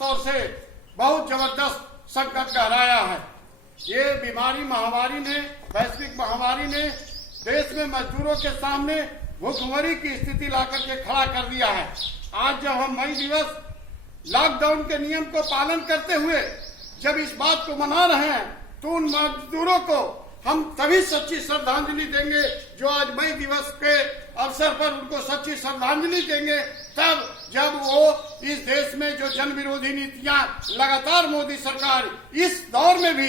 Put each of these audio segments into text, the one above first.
तौर से बहुत जबरदस्त संकट गहराया है। ये बीमारी महामारी ने, वैश्विक महामारी ने देश में मजदूरों के सामने भूखमरी की स्थिति लाकर के खड़ा कर दिया है। आज जब हम मई दिवस लॉकडाउन के नियम को पालन करते हुए जब इस बात को मना रहे हैं, तो उन मजदूरों को हम तभी सच्ची श्रद्धांजलि देंगे जो आज मई दिवस के अवसर पर उनको सच्ची श्रद्धांजलि देंगे तब जब वो इस देश में जो जन विरोधी नीतियां लगातार मोदी सरकार इस दौर में भी,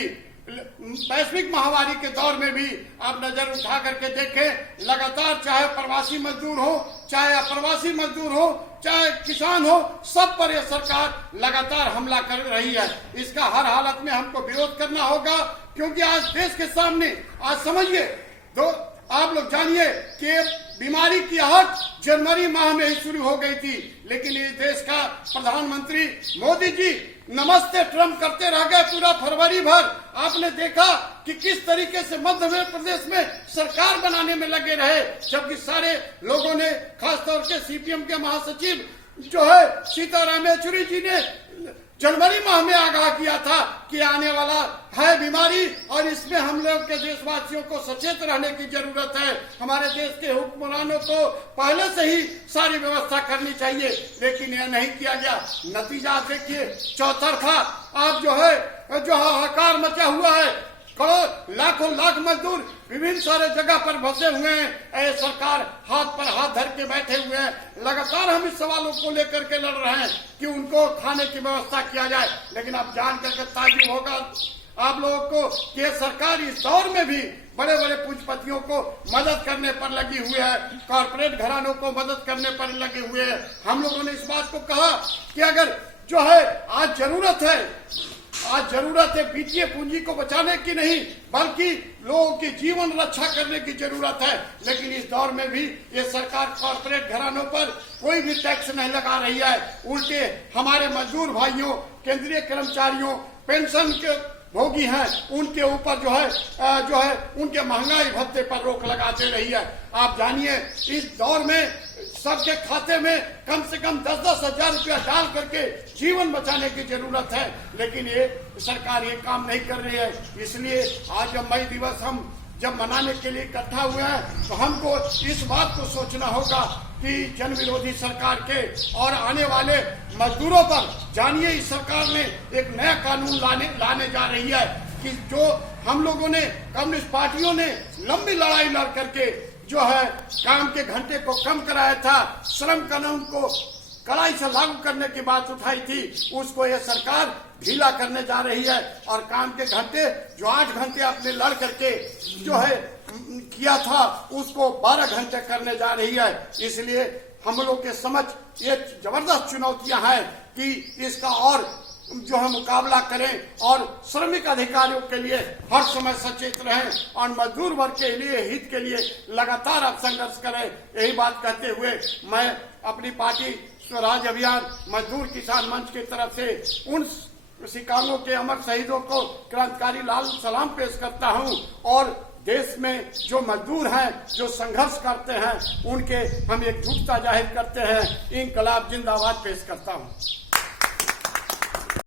वैश्विक महामारी के दौर में भी आप नजर उठा करके देखें, लगातार चाहे प्रवासी मजदूर हो, चाहे अप्रवासी मजदूर हो, चाहे किसान हो, सब पर यह सरकार लगातार हमला कर रही है। इसका हर हालत में हमको विरोध करना होगा, क्योंकि आज देश के सामने, आज समझिए, तो आप लोग जानिए कि बीमारी की आहट जनवरी माह में ही शुरू हो गई थी, लेकिन इस देश का प्रधानमंत्री मोदी जी नमस्ते ट्रम्प करते रह गए पूरा फरवरी भर। आपने देखा कि किस तरीके से मध्य प्रदेश में सरकार बनाने में लगे रहे, जबकि सारे लोगों ने, खासतौर से सीपीएम के महासचिव जो है सीताराम येचुरी जी ने जनवरी माह में आगाह किया था कि आने वाला है बीमारी और इसमें हम लोग के देशवासियों को सचेत रहने की जरूरत है। हमारे देश के हुक्मरानों को पहले से ही सारी व्यवस्था करनी चाहिए, लेकिन यह नहीं किया गया। नतीजा देखिए, चौतरफा आप जो है जो हाहाकार मचा हुआ है, करोड़ लाखों लाख मजदूर विभिन्न सारे जगह पर फंसे हुए हैं। सरकार हाथ पर हाथ धर के बैठे हुए हैं। लगातार हम इस सवालों को लेकर के लड़ रहे हैं कि उनको खाने की व्यवस्था किया जाए, लेकिन आप जान करके ताज्जुब होगा आप लोगों को कि सरकार इस दौर में भी बड़े बड़े पूंजीपतियों को मदद करने पर लगी हुई है, कॉर्पोरेट घरानों को मदद करने पर लगे हुए हैं। हम लोगों ने इस बात को कहा कि अगर जो है आज जरूरत है वित्तीय पूंजी को बचाने की नहीं, बल्कि लोगों की जीवन रक्षा करने की जरूरत है। लेकिन इस दौर में भी ये सरकार कॉर्पोरेट घरानों पर कोई भी टैक्स नहीं लगा रही है। उल्टे हमारे मजदूर भाइयों, केंद्रीय कर्मचारियों, पेंशन के भोगी हैं, उनके ऊपर जो है उनके महंगाई भत्ते पर रोक लगा दे रही है। आप जानिए, इस दौर में सबके खाते में कम से कम 10-10 हजार रुपया डाल करके जीवन बचाने की जरूरत है, लेकिन ये सरकार ये काम नहीं कर रही है। इसलिए आज मई दिवस हम जब मनाने के लिए इकट्ठा हुए हैं, तो हमको इस बात को सोचना होगा कि जन विरोधी सरकार के और आने वाले मजदूरों पर, जानिए इस सरकार ने एक नया कानून लाने जा रही है कि जो हम लोगों ने, कम्युनिस्ट पार्टियों ने लंबी लड़ाई लड़ करके जो है काम के घंटे को कम कराया था, श्रम कानून को कड़ाई से लागू करने की बात उठाई थी, उसको यह सरकार ढीला करने जा रही है और काम के घंटे जो 8 घंटे आपने लड़ करके जो है किया था, उसको 12 घंटे करने जा रही है। इसलिए हम लोग के समझ ये जबरदस्त चुनौतियां हैं कि इसका और जो है मुकाबला करें और श्रमिक अधिकारियों के लिए हर समय सचेत रहें और मजदूर वर्ग के लिए, हित के लिए लगातार आप संघर्ष करें। यही बात कहते हुए मैं अपनी पार्टी स्वराज अभियान मजदूर किसान मंच की तरफ से उन शिकारों के अमर शहीदों को क्रांतिकारी लाल सलाम पेश करता हूं और देश में जो मजदूर हैं, जो संघर्ष करते हैं, उनके हम एकजुटता जाहिर करते हैं। इंकलाब जिंदाबाद पेश करता हूं।